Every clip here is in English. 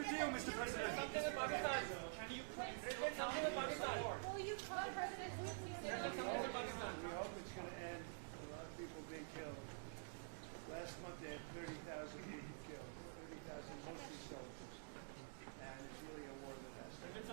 your deal, Mr. President? Something with Pakistan. Can you something with Pakistan? Well, you caught President Zelenskyy. Something with Pakistan. We hope it's going to end a lot of people being killed. Last month they had 30,000 people killed, 30,000 mostly soldiers. And it's really a war that has to end.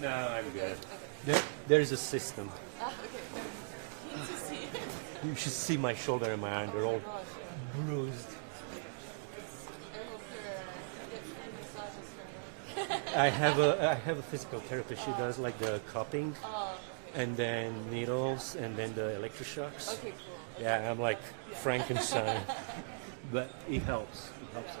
No, I'm good. There's a system. Need to see it. You should see my shoulder and my arm. They're all bruised. I hope you get free massages for I have a physical therapist. She does like the cupping, and then needles, and then the electroshocks. Okay, cool. Yeah, I'm like Frankenstein, but it helps. It helps.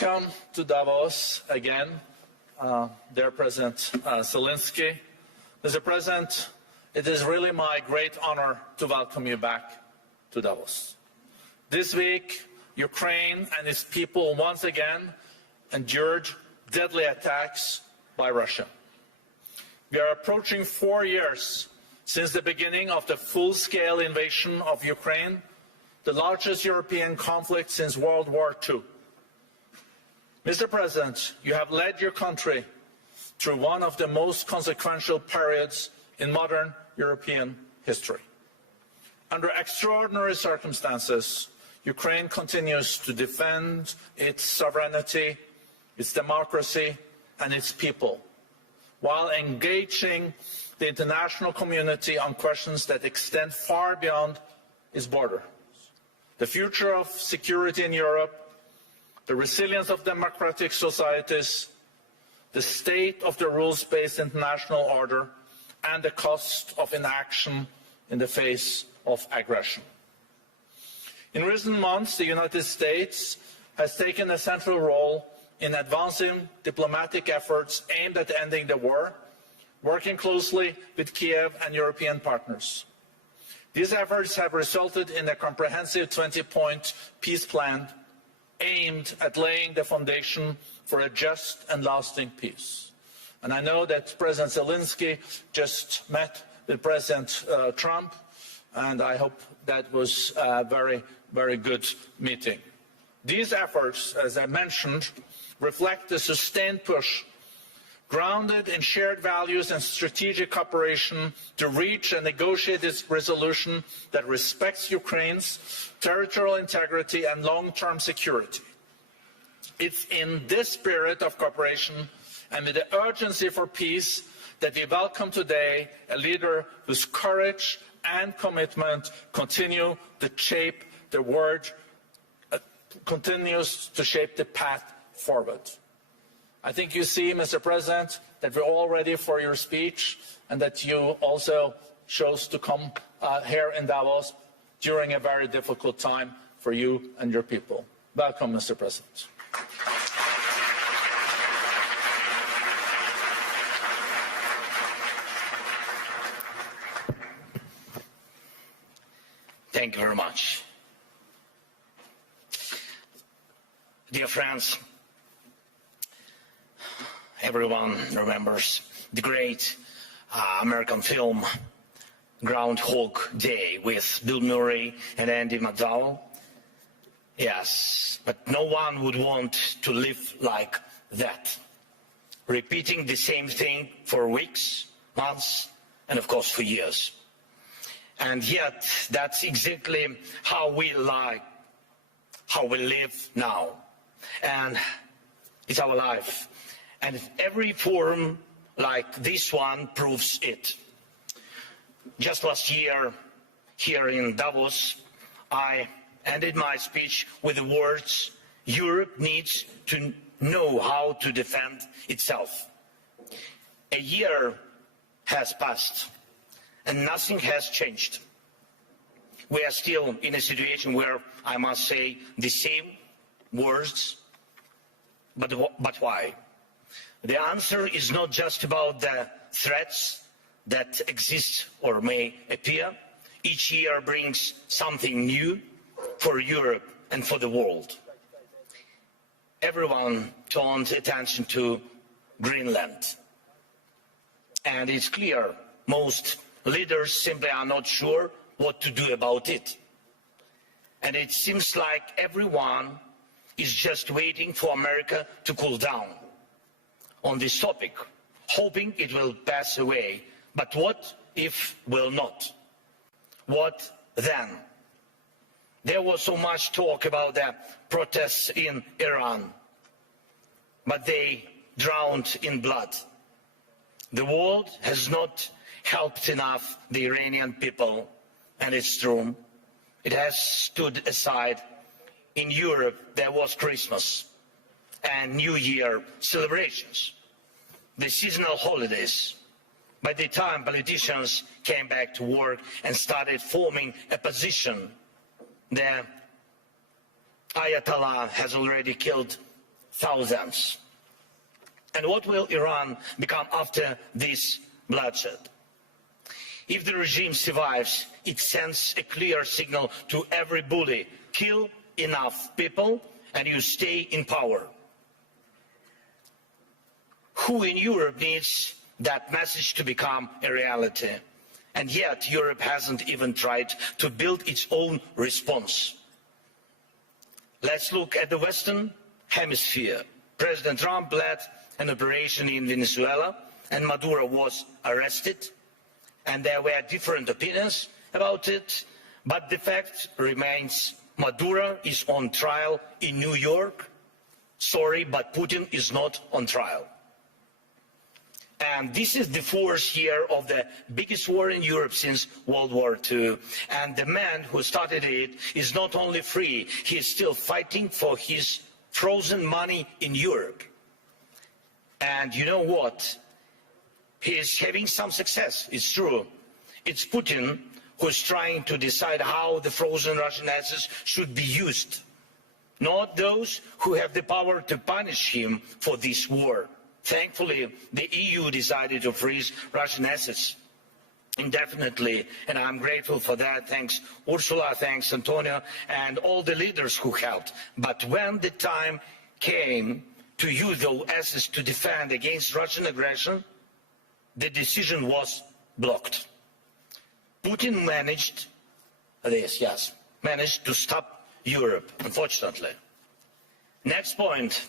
Welcome to Davos again, dear President Zelenskyy. Mr. President, it is really my great honor to welcome you back to Davos. This week, Ukraine and its people once again endured deadly attacks by Russia. We are approaching 4 years since the beginning of the full-scale invasion of Ukraine, the largest European conflict since World War II. Mr. President, you have led your country through one of the most consequential periods in modern European history. Under extraordinary circumstances, Ukraine continues to defend its sovereignty, its democracy, and its people, while engaging the international community on questions that extend far beyond its borders. The future of security in Europe, the resilience of democratic societies, the state of the rules-based international order, and the cost of inaction in the face of aggression. In recent months, the United States has taken a central role in advancing diplomatic efforts aimed at ending the war, working closely with Kiev and European partners. These efforts have resulted in a comprehensive 20-point peace plan aimed at laying the foundation for a just and lasting peace. And I know that President Zelenskyy just met with President Trump, and I hope that was a very, very good meeting. These efforts, as I mentioned, reflect the sustained push grounded in shared values and strategic cooperation to reach a negotiated resolution that respects Ukraine's territorial integrity and long-term security. It's in this spirit of cooperation and with the urgency for peace that we welcome today a leader whose courage and commitment continue to shape the world, continues to shape the path forward. I think you see, Mr. President, that we're all ready for your speech and that you also chose to come here in Davos during a very difficult time for you and your people. Welcome, Mr. President. Thank you very much. Dear friends, everyone remembers the great American film Groundhog Day with Bill Murray and Andy McDowell. Yes, but no one would want to live like that, repeating the same thing for weeks, months, and of course for years. And yet, that's exactly how we live now. And it's our life. And every forum like this one proves it. Just last year, here in Davos, I ended my speech with the words, Europe needs to know how to defend itself. A year has passed, and nothing has changed. We are still in a situation where I must say the same words, but why? The answer is not just about the threats that exist or may appear. Each year brings something new for Europe and for the world. Everyone turned attention to Greenland. And it's clear most leaders simply are not sure what to do about it. And it seems like everyone is just waiting for America to cool down on this topic, hoping it will pass away. But what if will not? What then? There was so much talk about the protests in Iran, but they drowned in blood. The world has not helped enough the Iranian people, and it's true. It has stood aside. In Europe, there was Christmas and New Year celebrations, the seasonal holidays. By the time politicians came back to work and started forming a position, the Ayatollah has already killed thousands. And what will Iran become after this bloodshed? If the regime survives, it sends a clear signal to every bully: kill enough people and you stay in power. Who in Europe needs that message to become a reality? And yet Europe hasn't even tried to build its own response. Let's look at the Western Hemisphere. President Trump led an operation in Venezuela and Maduro was arrested, and there were different opinions about it, but the fact remains: Maduro is on trial in New York. Sorry, but Putin is not on trial. And this is the fourth year of the biggest war in Europe since World War II. And the man who started it is not only free, he is still fighting for his frozen money in Europe. And you know what? He is having some success, it's true. It's Putin who is trying to decide how the frozen Russian assets should be used, not those who have the power to punish him for this war. Thankfully, the EU decided to freeze Russian assets indefinitely, and I'm grateful for that. Thanks Ursula, thanks Antonio, and all the leaders who helped. But when the time came to use those assets to defend against Russian aggression, the decision was blocked. Putin managed this, managed to stop Europe, unfortunately. Next point.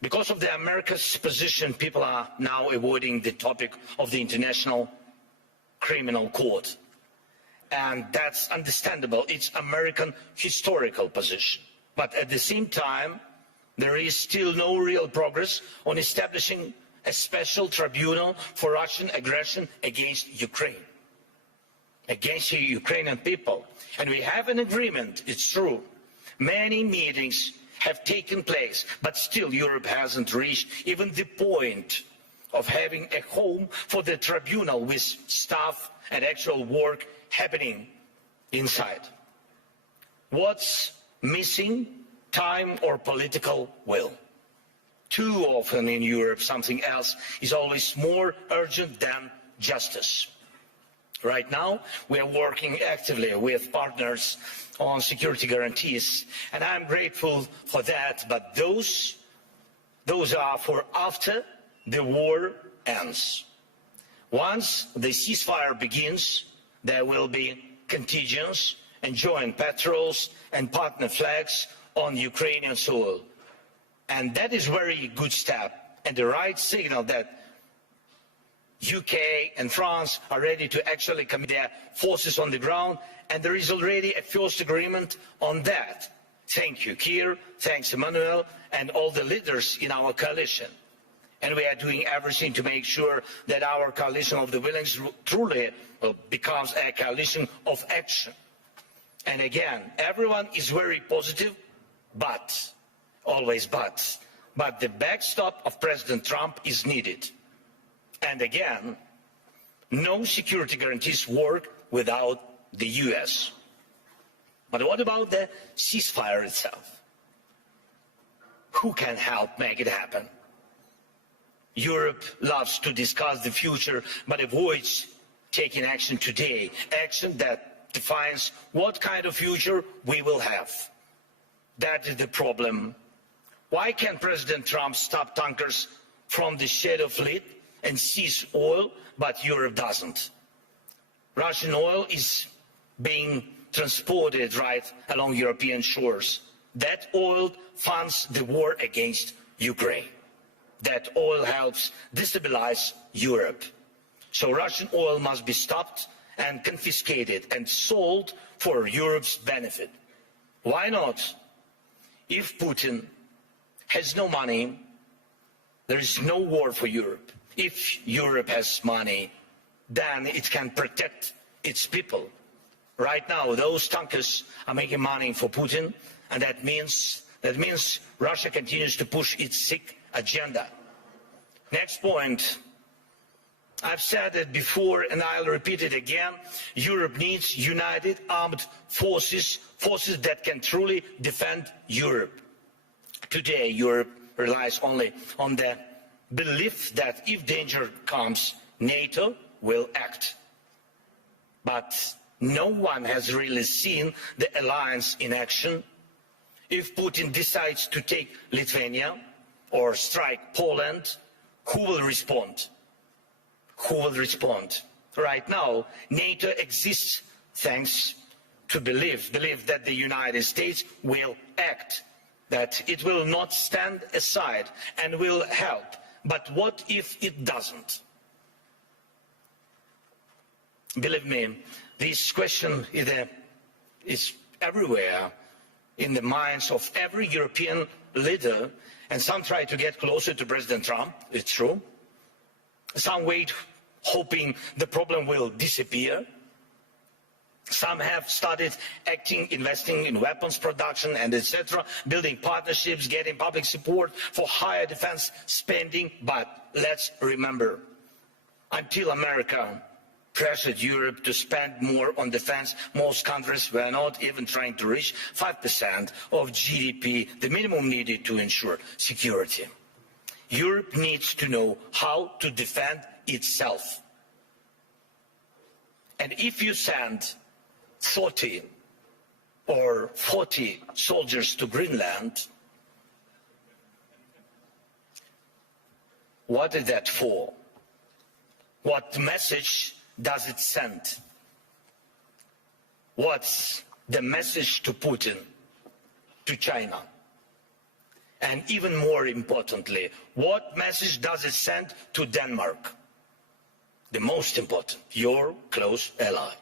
Because of America's position, people are now avoiding the topic of the International Criminal Court. And that's understandable. It's American historical position. But at the same time, there is still no real progress on establishing a special tribunal for Russian aggression against Ukraine, against the Ukrainian people. And we have an agreement, it's true. Many meetings have taken place, but still Europe hasn't reached even the point of having a home for the tribunal with staff and actual work happening inside. What's missing? Time or political will. Too often in Europe, something else is always more urgent than justice. Right now, we are working actively with partners on security guarantees, and I'm grateful for that, but those are for after the war ends. Once the ceasefire begins, there will be contingents and joint patrols and partner flags on Ukrainian soil. And that is a very good step and the right signal that UK and France are ready to actually commit their forces on the ground, and there is already a first agreement on that. Thank you, Keir, thanks Emmanuel, and all the leaders in our coalition. And we are doing everything to make sure that our coalition of the willing truly becomes a coalition of action. And again, everyone is very positive, but, always but the backstop of President Trump is needed. And again, no security guarantees work without the US. But what about the ceasefire itself? Who can help make it happen? Europe loves to discuss the future, but avoids taking action today, action that defines what kind of future we will have. That is the problem. Why can President Trump stop tankers from the Strait of Fleet and seize oil, but Europe doesn't? Russian oil is being transported right along European shores. That oil funds the war against Ukraine. That oil helps destabilize Europe. So Russian oil must be stopped and confiscated and sold for Europe's benefit. Why not? If Putin has no money, there is no war for Europe. If Europe has money, then it can protect its people. Right now, those tankers are making money for Putin, and that means Russia continues to push its sick agenda. Next point. I've said it before and I'll repeat it again. Europe needs united armed forces, forces that can truly defend Europe. Today, Europe relies only on the belief that if danger comes, NATO will act. But no one has really seen the alliance in action. If Putin decides to take Lithuania or strike Poland, who will respond? Who will respond? Right now, NATO exists thanks to belief that the United States will act, that it will not stand aside and will help. But what if it doesn't? Believe me, this question is everywhere in the minds of every European leader, and some try to get closer to President Trump, it's true. Some wait, hoping the problem will disappear. Some have started acting, investing in weapons production and etc., building partnerships, getting public support for higher defense spending. But let's remember, until America pressured Europe to spend more on defense, most countries were not even trying to reach 5% of GDP, the minimum needed to ensure security. Europe needs to know how to defend itself. And if you send 30 or 40 soldiers to Greenland, what is that for? What message does it send? What's the message to Putin, to China? And even more importantly, what message does it send to Denmark? The most important, your close ally.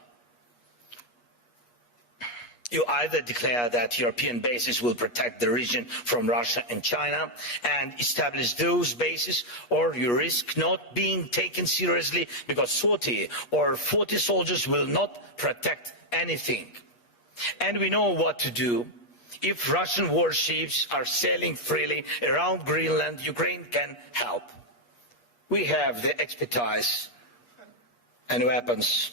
You either declare that European bases will protect the region from Russia and China and establish those bases, or you risk not being taken seriously because 30 or 40 soldiers will not protect anything. And we know what to do. If Russian warships are sailing freely around Greenland, Ukraine can help. We have the expertise and weapons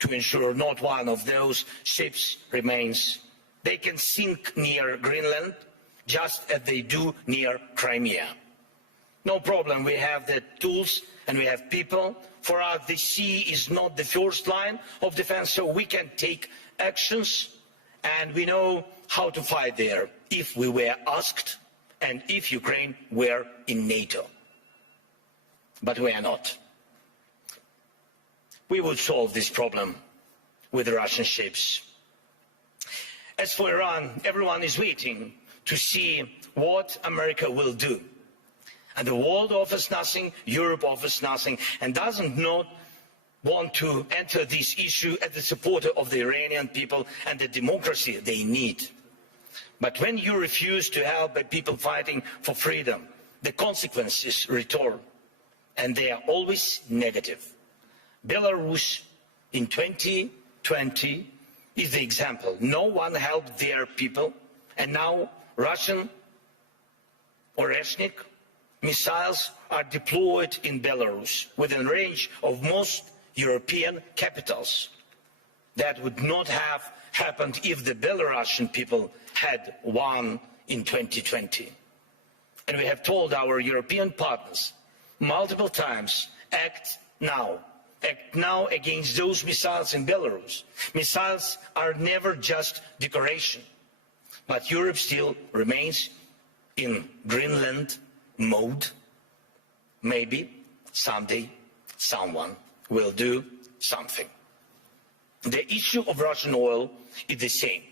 to ensure not one of those ships remains. They can sink near Greenland, just as they do near Crimea. No problem, we have the tools and we have people. For us, the sea is not the first line of defense, so we can take actions, and we know how to fight there if we were asked and if Ukraine were in NATO. But we are not. We would solve this problem with the Russian ships. As for Iran, everyone is waiting to see what America will do. And the world offers nothing, Europe offers nothing, and doesn't not want to enter this issue as the supporter of the Iranian people and the democracy they need. But when you refuse to help the people fighting for freedom, the consequences return, and they are always negative. Belarus in 2020 is the example. No one helped their people, and now Russian Oreshnik missiles are deployed in Belarus within range of most European capitals. That would not have happened if the Belarusian people had won in 2020. And we have told our European partners multiple times, act now. Act now against those missiles in Belarus. Missiles are never just decoration. But Europe still remains in Greenland mode. Maybe someday someone will do something. The issue of Russian oil is the same.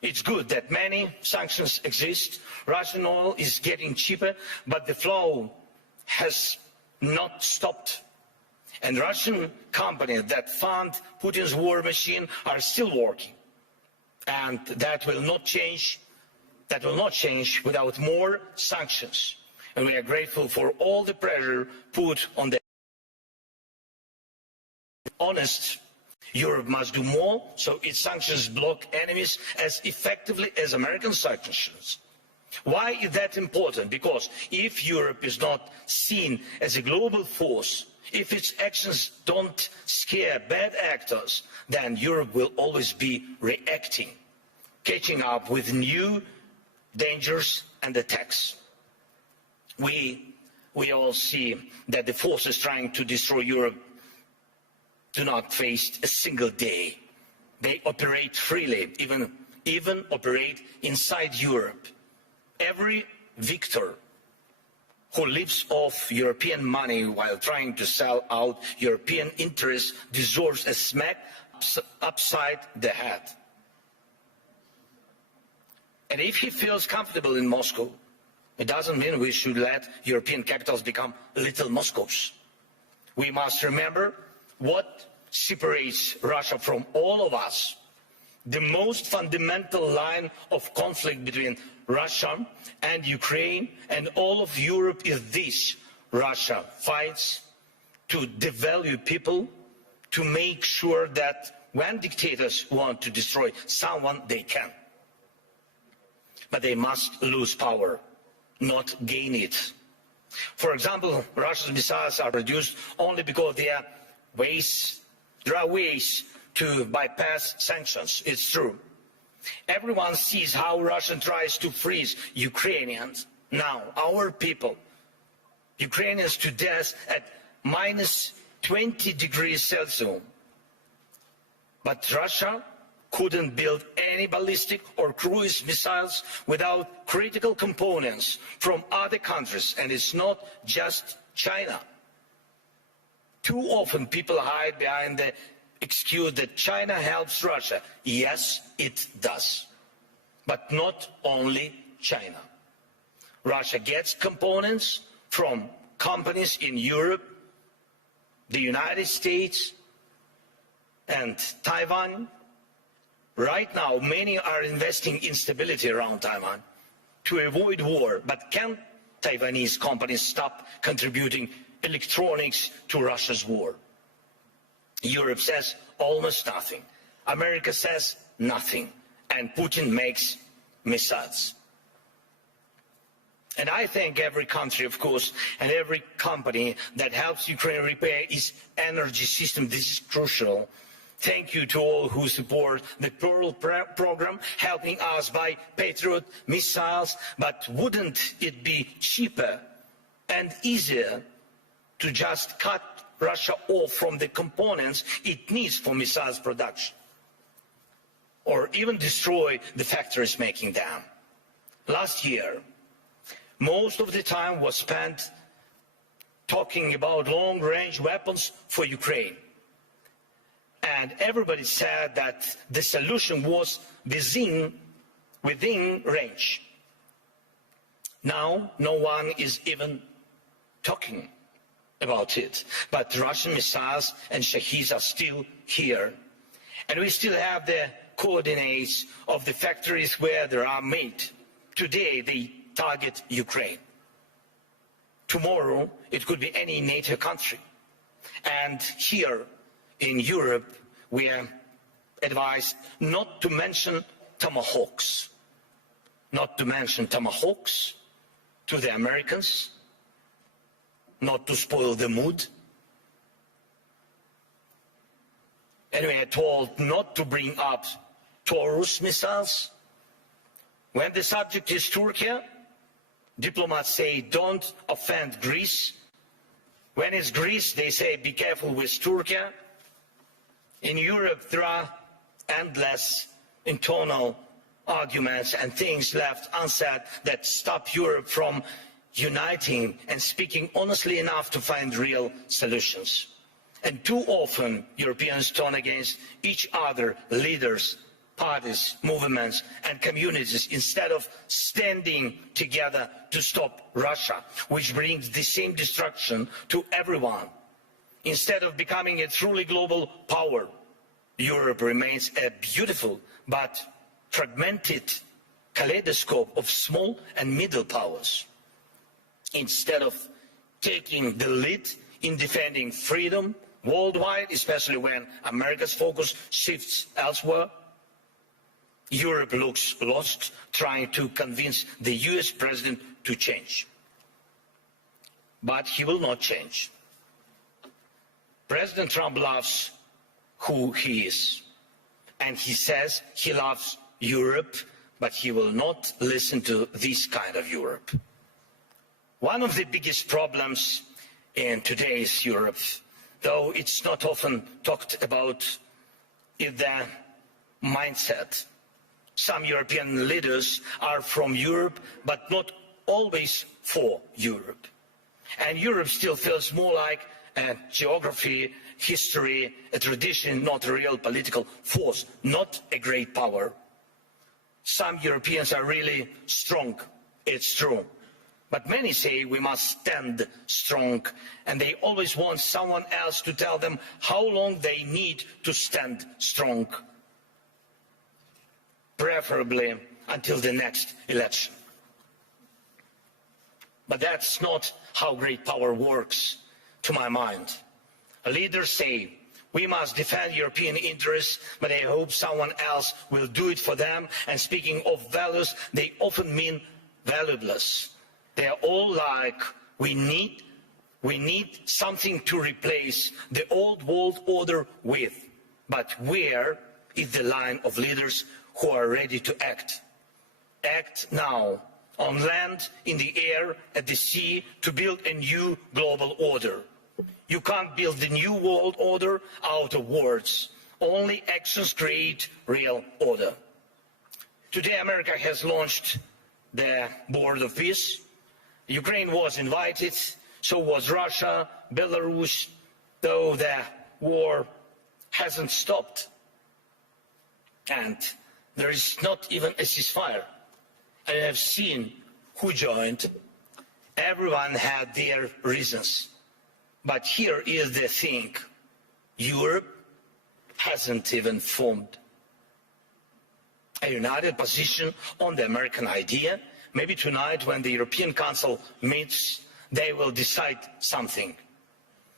It's good that many sanctions exist. Russian oil is getting cheaper, but the flow has not stopped. And Russian companies that fund Putin's war machine are still working. And that will not change. That will not change without more sanctions. And we are grateful for all the pressure put on the honest. Europe must do more so its sanctions block enemies as effectively as American sanctions. Why is that important? Because if Europe is not seen as a global force, if its actions don't scare bad actors, then Europe will always be reacting, catching up with new dangers and attacks. We all see that the forces trying to destroy Europe do not face a single day. They operate freely, even operate inside Europe. Every victor who lives off European money while trying to sell out European interests deserves a smack upside the head. And if he feels comfortable in Moscow, it doesn't mean we should let European capitals become little Moscows. We must remember what separates Russia from all of us. The most fundamental line of conflict between Russia and Ukraine and all of Europe is this: Russia fights to devalue people, to make sure that when dictators want to destroy someone, they can. But they must lose power, not gain it. For example, Russia's missiles are reduced only because there are ways to bypass sanctions. It's true. Everyone sees how Russia tries to freeze Ukrainians. Now, our people, Ukrainians to death at minus 20 degrees Celsius. But Russia couldn't build any ballistic or cruise missiles without critical components from other countries, and it's not just China. Too often people hide behind the excuse that China helps Russia. Yes, it does. But not only China. Russia gets components from companies in Europe, the United States, and Taiwan. Right now, many are investing in stability around Taiwan to avoid war. But can Taiwanese companies stop contributing electronics to Russia's war? Europe says almost nothing. America says nothing. And Putin makes missiles. And I thank every country, of course, and every company that helps Ukraine repair its energy system. This is crucial. Thank you to all who support the Pearl program, helping us buy Patriot missiles. But wouldn't it be cheaper and easier to just cut Russia off from the components it needs for missiles production? Or even destroy the factories making them? Last year, most of the time was spent talking about long-range weapons for Ukraine. And everybody said that the solution was within range. Now, no one is even talking about it. But Russian missiles and Shaheeds are still here. And we still have the coordinates of the factories where they are made. Today, they target Ukraine. Tomorrow, it could be any NATO country. And here in Europe, we are advised not to mention tomahawks. Not to mention tomahawks to the Americans, not to spoil the mood. And we are told not to bring up Taurus missiles. When the subject is Turkey, diplomats say don't offend Greece. When it's Greece, they say be careful with Turkey. In Europe, there are endless internal arguments and things left unsaid that stop Europe from uniting and speaking honestly enough to find real solutions. And too often, Europeans turn against each other, leaders, parties, movements, and communities, instead of standing together to stop Russia, which brings the same destruction to everyone. Instead of becoming a truly global power, Europe remains a beautiful but fragmented kaleidoscope of small and middle powers. Instead of taking the lead in defending freedom worldwide, especially when America's focus shifts elsewhere, Europe looks lost, trying to convince the US president to change. But he will not change. President Trump loves who he is. And he says he loves Europe, but he will not listen to this kind of Europe. One of the biggest problems in today's Europe, though it's not often talked about, is the mindset. Some European leaders are from Europe, but not always for Europe. And Europe still feels more like a geography, history, a tradition, not a real political force, not a great power. Some Europeans are really strong, it's true. But many say we must stand strong, and they always want someone else to tell them how long they need to stand strong, preferably until the next election. But that's not how great power works, to my mind. Leaders say, we must defend European interests, but they hope someone else will do it for them. And speaking of values, they often mean valueless. They are all like, we need something to replace the old world order with. But where is the line of leaders who are ready to act? Act now, on land, in the air, at the sea, to build a new global order. You can't build the new world order out of words. Only actions create real order. Today, America has launched the Board of Peace. Ukraine was invited, so was Russia, Belarus, though the war hasn't stopped. And there is not even a ceasefire. I have seen who joined. Everyone had their reasons. But here is the thing. Europe hasn't even formed a united position on the American idea. Maybe tonight, when the European Council meets, they will decide something.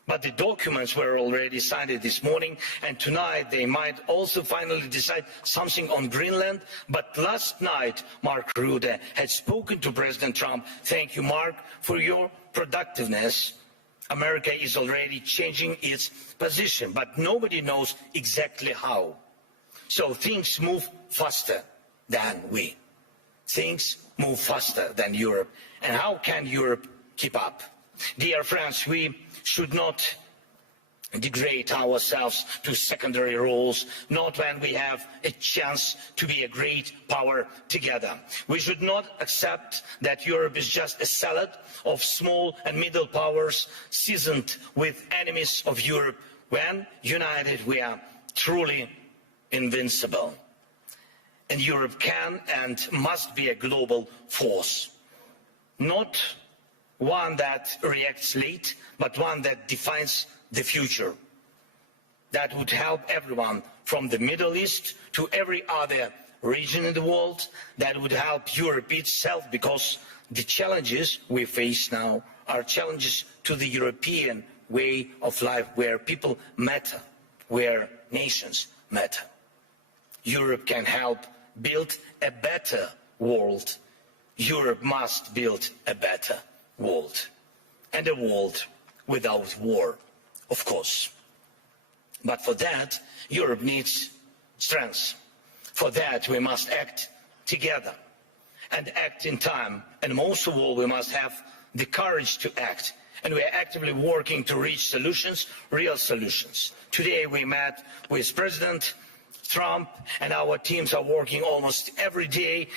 But the documents were already signed this morning, and tonight they might also finally decide something on Greenland. But last night, Mark Rutte had spoken to President Trump. Thank you, Mark, for your productiveness. America is already changing its position, but nobody knows exactly how. So things move faster than we. Things move faster than Europe. And how can Europe keep up? Dear friends, we should not degrade ourselves to secondary roles, not when we have a chance to be a great power together. We should not accept that Europe is just a salad of small and middle powers seasoned with enemies of Europe. When united, we are truly invincible. And Europe can and must be a global force, not one that reacts late, but one that defines the future. That would help everyone from the Middle East to every other region in the world. That would help Europe itself, because the challenges we face now are challenges to the European way of life, where people matter, where nations matter. Europe can help build a better world. Europe must build a better world, and a world without war, of course. But for that, Europe needs strength. For that, we must act together and act in time. And most of all, we must have the courage to act. And we are actively working to reach solutions, real solutions. Today, we met with President Trump, and our teams are working almost every day.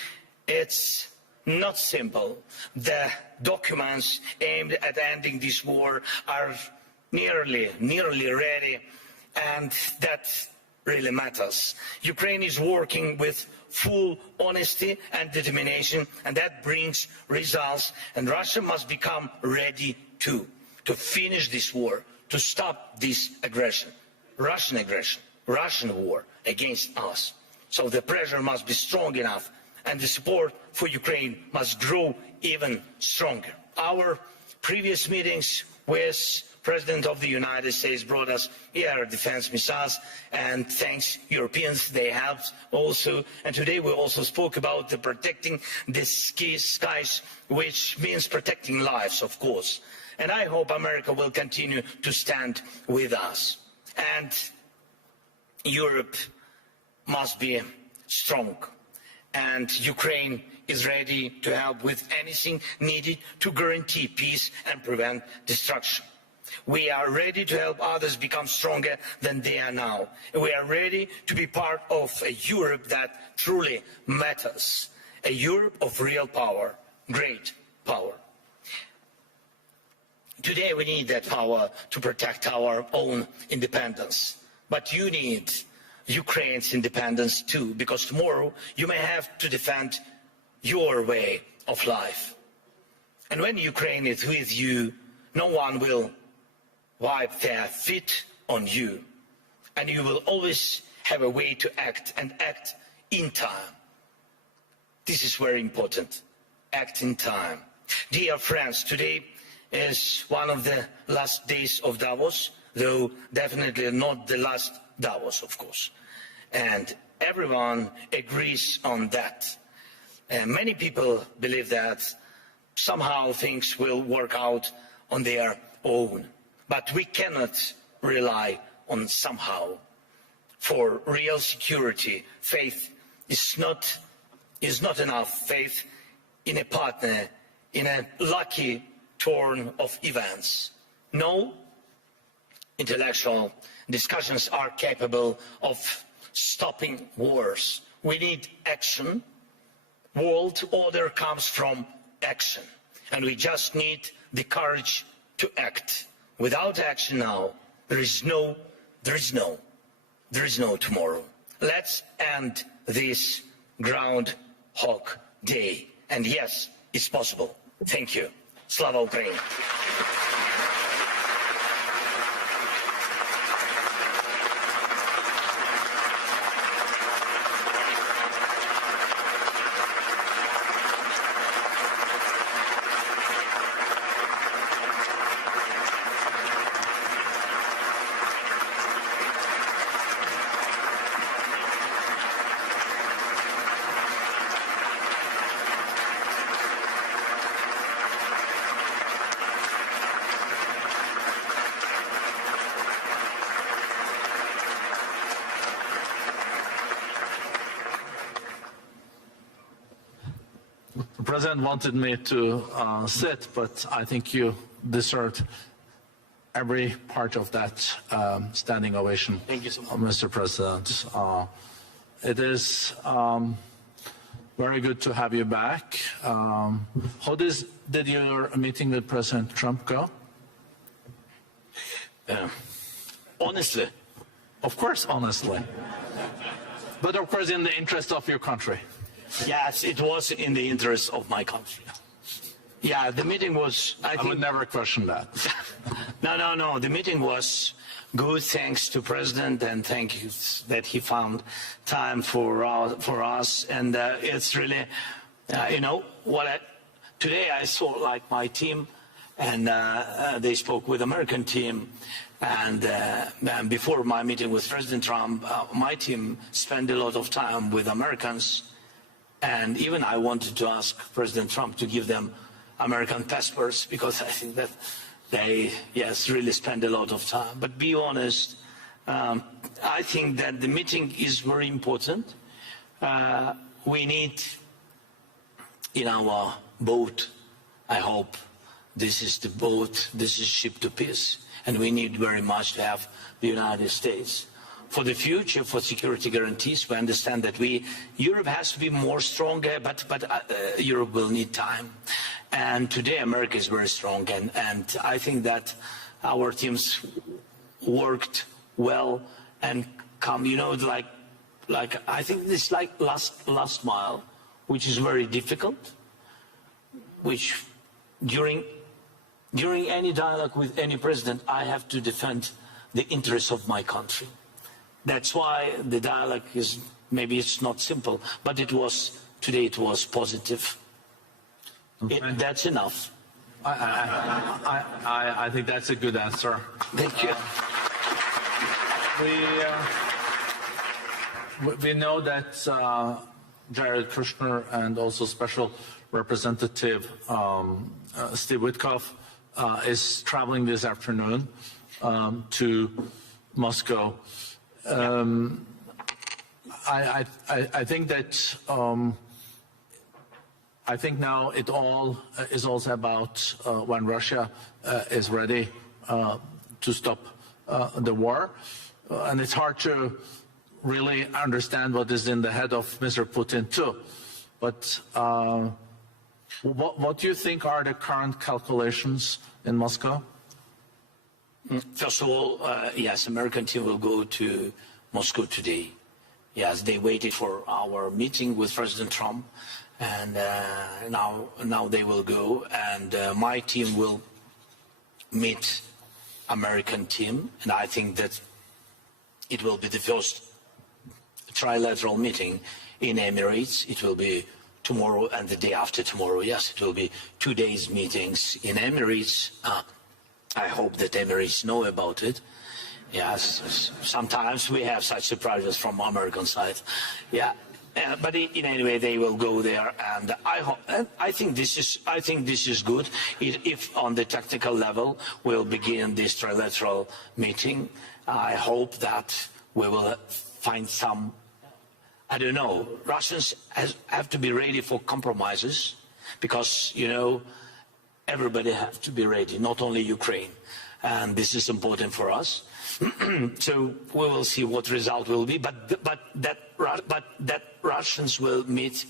It's not simple. The documents aimed at ending this war are nearly ready, and that really matters. Ukraine is working with full honesty and determination, and that brings results. And Russia must become ready to finish this war, to stop this aggression, Russian war against us. So the pressure must be strong enough, and the support for Ukraine must grow even stronger. Our previous meetings with President of the United States brought us air defense missiles, and thanks Europeans, they helped also. And today we also spoke about the protecting the skies, which means protecting lives, of course. And I hope America will continue to stand with us. And Europe must be strong. and Ukraine is ready to help with anything needed to guarantee peace and prevent destruction. We are ready to help others become stronger than they are now. We are ready to be part of a Europe that truly matters, a Europe of real power, great power. Today we need that power to protect our own independence, but you need Ukraine's independence too, because tomorrow you may have to defend your way of life. And when Ukraine is with you, no one will wipe their feet on you, and you will always have a way to act, and act in time. This is very important. Act in time. Dear friends, today is one of the last days of Davos, though definitely not the last Davos, of course. And everyone agrees on that. Many people believe that somehow things will work out on their own. But we cannot rely on somehow. For real security, faith is not enough. Faith in a partner, in a lucky turn of events. No intellectual discussions are capable of stopping wars. We need action. World order comes from action, and we just need the courage to act. Without action now, there is no tomorrow. Let's end this Groundhog Day. And yes, it's possible. Thank you. Slava Ukraini. The President wanted me to sit, but I think you deserved every part of that standing ovation. Thank you so much. Mr. President. It is very good to have you back. How did your meeting with President Trump go? Honestly. Of course, honestly. But of course in the interest of your country. Yes, it was in the interest of my country. Yeah, the meeting was, I would never question that. No. The meeting was good, thanks to President, and thank you that he found time for us. And it's really, today I saw like my team, and they spoke with American team. And before my meeting with President Trump, my team spent a lot of time with Americans. And even I wanted to ask President Trump to give them American passports, because I think that they, really spend a lot of time. But be honest, I think that the meeting is very important. We need in our boat, I hope, this is the boat, this is ship to peace. And we need very much to have the United States. For the future, for security guarantees, we understand that Europe has to be more stronger, but Europe will need time. And today America is very strong, and I think that our teams worked well and come, like I think this like last mile, which is very difficult, which during any dialogue with any president, I have to defend the interests of my country. That's why the dialogue is, maybe it's not simple, but today it was positive. Okay. That's enough. I think that's a good answer. Thank you. We know that Jared Kushner and also Special Representative Steve Witkoff is traveling this afternoon to Moscow. I think that I think now it all is also about when Russia is ready to stop the war, and it's hard to really understand what is in the head of Mr. Putin too. But what do you think are the current calculations in Moscow? First of all, yes, American team will go to Moscow today. Yes, they waited for our meeting with President Trump, and now they will go, and my team will meet American team, and I think that it will be the first trilateral meeting in Emirates. It will be tomorrow and the day after tomorrow. Yes, it will be 2 days meetings in Emirates. I hope that Emirates know about it. Yes, sometimes we have such surprises from American side. Yeah, but in any way they will go there, and I think this is good. If on the technical level we'll begin this trilateral meeting, I hope that we will find some. I don't know. Russians have to be ready for compromises, because everybody has to be ready, not only Ukraine, and this is important for us. So we will see what result will be, but that Russians will meet,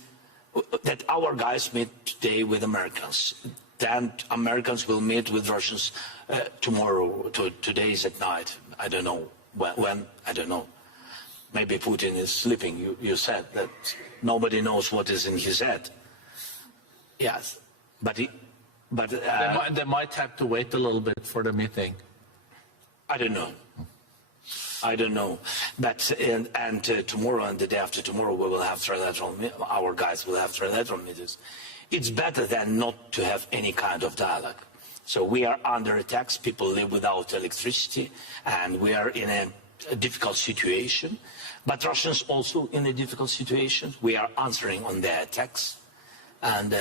that our guys meet today with Americans, then Americans will meet with Russians tomorrow. Today is at night. I don't know when. I don't know. Maybe Putin is sleeping. You said that nobody knows what is in his head. Yes, but they might have to wait a little bit for the meeting. I don't know. But and tomorrow and the day after tomorrow we will have trilateral. Our guys will have trilateral meetings. It's better than not to have any kind of dialogue. So we are under attacks. People live without electricity, and we are in a difficult situation. But Russians also in a difficult situation. We are answering on their attacks, and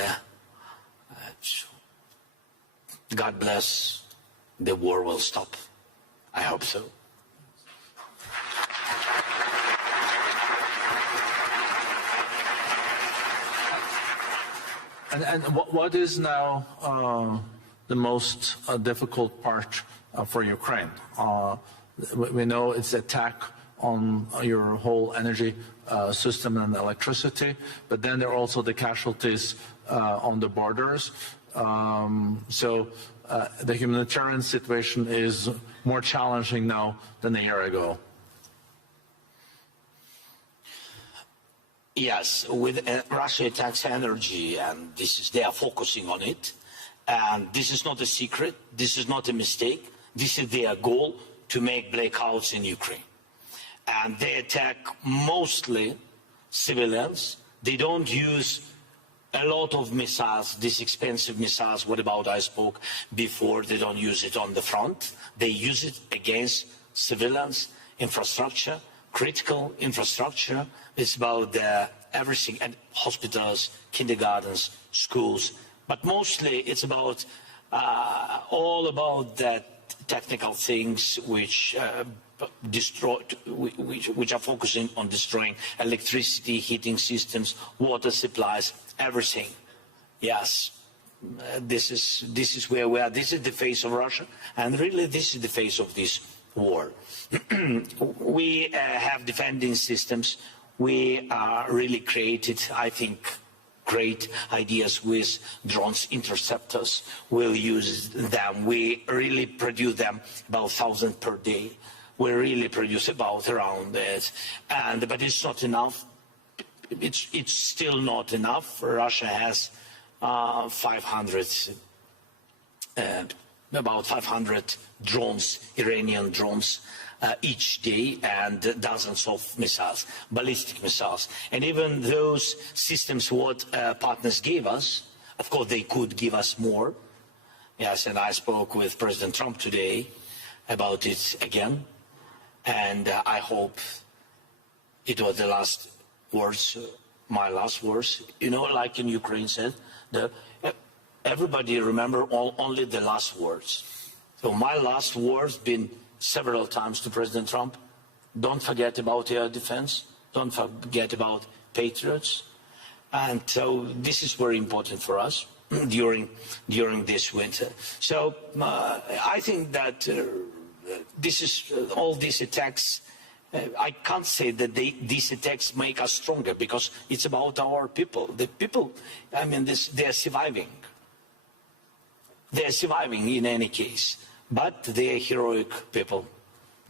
God bless. The war will stop. I hope so. And what is now the most difficult part for Ukraine? We know it's attack on your whole energy system and electricity, but then there are also the casualties on the borders. So the humanitarian situation is more challenging now than a year ago. Yes, with Russia attacks energy, and they are focusing on it. And this is not a secret. This is not a mistake. This is their goal, to make blackouts in Ukraine. And they attack mostly civilians. They don't use a lot of missiles, these expensive missiles. What about I spoke before? They don't use it on the front. They use it against civilians, infrastructure, critical infrastructure. It's about everything, and hospitals, kindergartens, schools. But mostly it's about all about that technical things which which are focusing on destroying electricity, heating systems, water supplies, everything. Yes, this is where we are. This is the face of Russia, and really this is the face of this war. We have defending systems. We really created, I think, great ideas with drones, interceptors. We'll use them. We really produce them about 1,000 per day. We really produce about around that. But it's not enough. It's still not enough. Russia has about 500 drones, Iranian drones, each day, and dozens of missiles, ballistic missiles. And even those systems what partners gave us, of course they could give us more. Yes, and I spoke with President Trump today about it again. And I hope it was the last words, my last words. You know, like in Ukraine said, everybody remember only the last words. So my last words been several times to President Trump: don't forget about air defense, Don't forget about patriots. And so this is very important for us during this winter. So I think that this is all these attacks. I can't say that these attacks make us stronger, because it's about our people. The people, I mean, they are surviving. They are surviving in any case, but they are heroic people,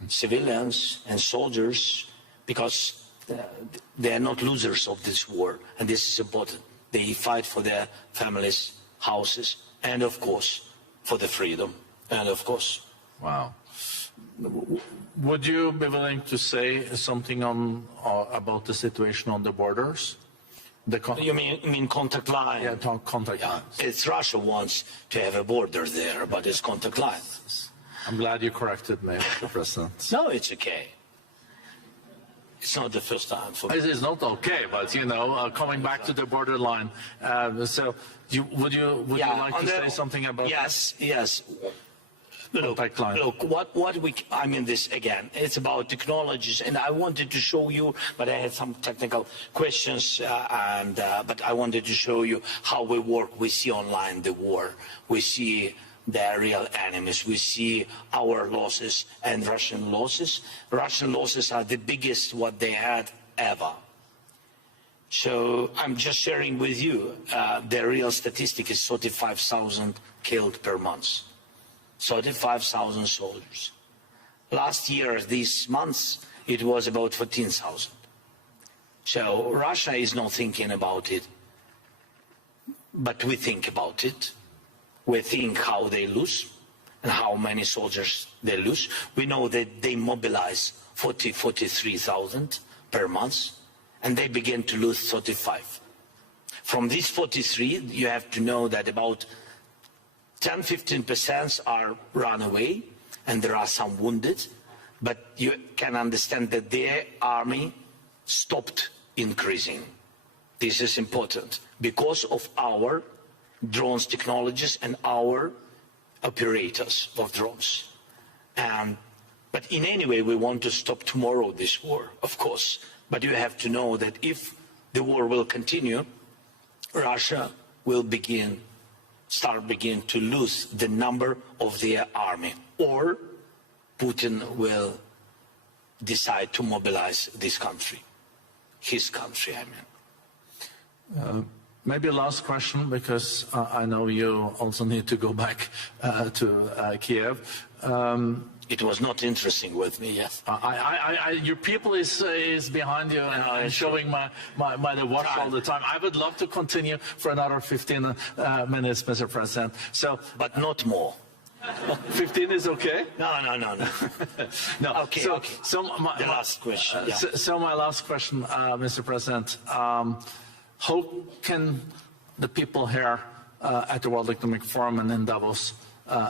civilians and soldiers, because they are not losers of this war, and this is important. They fight for their families, houses, and of course, for the freedom, and of course. Wow. Would you be willing to say something on about the situation on the borders? You mean contact line? Yeah, contact lines. It's Russia wants to have a border there, but it's contact line. I'm glad you corrected me, Mr. President. No, it's okay. It's not the first time for me. It is not okay, but you know, coming back to the borderline. So, would you like to say something about Yes. contact line? Look, I mean this again, it's about technologies, and I wanted to show you, but I had some technical questions, but I wanted to show you how we work. We see online the war. We see the real enemies. We see our losses and Russian losses. Russian losses are the biggest what they had ever. So I'm just sharing with you, the real statistic is 35,000 killed per month. 35,000 soldiers. Last year, these months, it was about 14,000. So Russia is not thinking about it, but we think about it. We think how they lose and how many soldiers they lose. We know that they mobilize 43,000 per month, and they begin to lose 35. From these 43, you have to know that about 10-15% are run away, and there are some wounded, but you can understand that their army stopped increasing. This is important because of our drones technologies and our operators of drones. But in any way, we want to stop tomorrow this war, of course. But you have to know that if the war will continue, Russia will start to lose the number of their army, or Putin will decide to mobilize this country, his country, I mean. Maybe last question, because I know you also need to go back to Kiev. It was not interesting with me, yes. Your people is behind you and showing my watch all the time. I would love to continue for another 15 minutes, Mr. President. So, but not more. 15 is okay? No. No. Okay. So the last question. Yeah. So my last question, Mr. President. How can the people here at the World Economic Forum and in Davos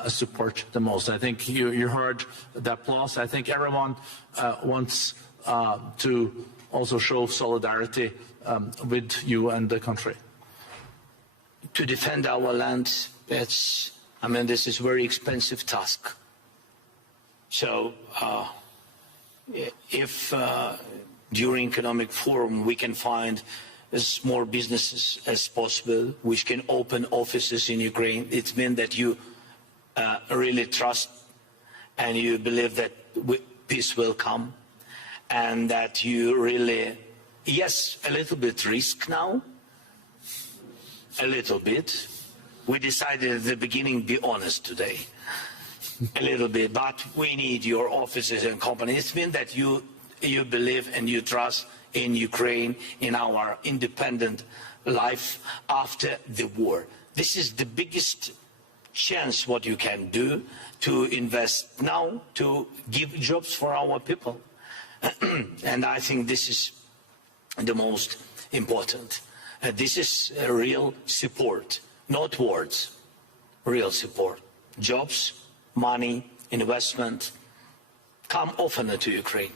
support the most? I think you heard the applause. I think everyone wants to also show solidarity with you and the country. To defend our land, this is a very expensive task. So if during Economic Forum we can find as more businesses as possible which can open offices in Ukraine, it means that you really trust and you believe that peace will come, and that you really, yes, a little bit risk now, a little bit. We decided at the beginning, be honest today, a little bit, but we need your offices and companies. It means that you believe and you trust in Ukraine, in our independent life after the war. This is the biggest chance what you can do, to invest now, to give jobs for our people. And I think this is the most important. This is a real support, not words, real support. Jobs, money, investment, come often to Ukraine.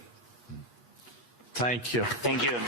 Thank you. Thank you.